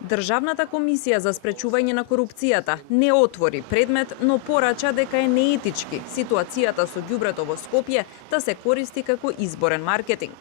Државната комисија за спречување на корупцијата не отвори предмет, но порача дека е неетички ситуацијата со ѓубрето во Скопје да се користи како изборен маркетинг.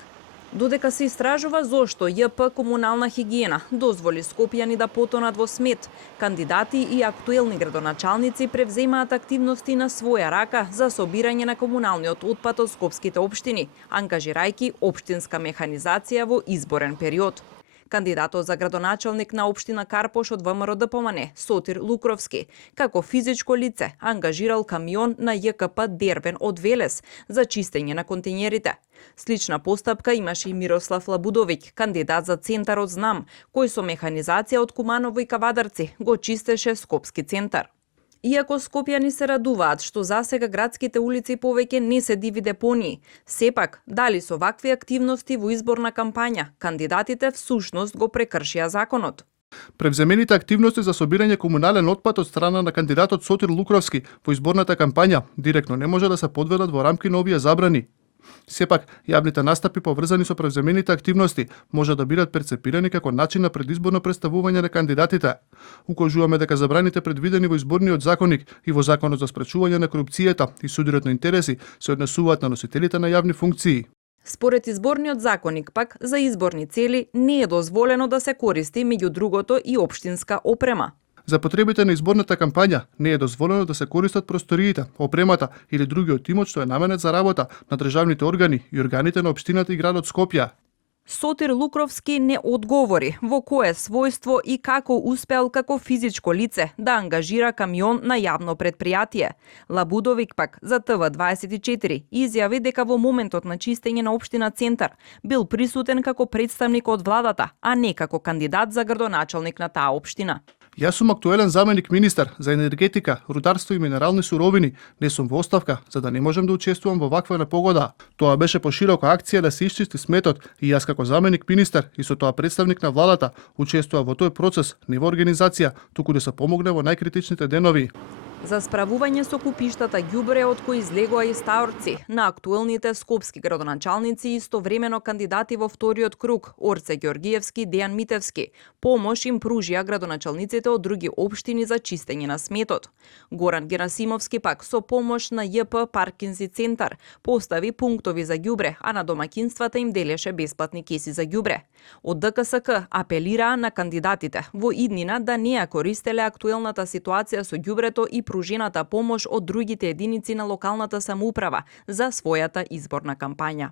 Додека се истражува зошто ЈП Комунална хигиена дозволи скопјани да потонат во смет, кандидати и актуелни градоначалници превземаат активности на своја рака за собирање на комуналниот отпад од скопските општини, ангажирајќи општинска механизација во изборен период. Кандидатот за градоначалник на општина Карпош од ВМРО-ДПМНЕ, Сотир Лукровски, како физичко лице ангажирал камион на ЈКП Дербен од Велес за чистење на контењерите. Слична постапка имаше и Мирослав Лабудовиќ, кандидат за центарот Знам, кој со механизација од Куманово и Кавадарци го чистеше Скопски центар. Иако скопјани се радуваат што засега градските улици повеќе не се диви депонии, сепак, дали со вакви активности во изборна кампања, кандидатите всушност го прекршија законот. Превземените активности за собирање комунален отпад од страна на кандидатот Сотир Лукровски во изборната кампања директно не може да се подведат во рамки на овие забрани. Сепак, јавните настапи поврзани со превземените активности може да бидат перцепирани како начин на предизборно представување на кандидатите. Укажуваме дека забраните предвидени во изборниот законник и во Законот за спречување на корупцијата и судирот на интереси се однесуваат на носителите на јавни функции. Според изборниот законник пак, за изборни цели не е дозволено да се користи меѓу другото и општинска опрема. За потребите на изборната кампања не е дозволено да се користат просториите, опремата или другиот имот што е наменет за работа на државните органи и органите на општината и градот Скопје. Сотир Лукровски не одговори во кое својство и како успеал како физичко лице да ангажира камион на јавно предпријатие. Лабудовик пак за ТВ24 изјави дека во моментот на чистење на општина Центар бил присутен како представник од владата, а не како кандидат за градоначалник на таа општина. Јас сум актуелен заменик министар за енергетика, рударство и минерални суровини. Не сум во оставка, за да не можам да учествувам во ваква непогода. Тоа беше поширока акција да се исчисти сметот и јас како заменик министар и со тоа представник на владата учествував во тој процес, не во организација, туку да се помогне во најкритичните денови. За справување со купиштата ѓубре од кои излегоа и стаорци на актуелните скопски градоначалници и истовремено кандидати во вториот круг Орце Ѓоргиевски и Дејан Митевски, помош им пружија градоначалниците од други општини за чистење на сметот. Горан Герасимовски пак со помош на ЈП Паркинзи Центар постави пунктови за ѓубре, а на домаќинствата им делеше бесплатни кеси за ѓубре. Од ДКСК апелираа на кандидатите во иднина да не ја користеле актуелната ситуација со ѓубрето и пружената помош од другите единици на локалната самоуправа за својата изборна кампања.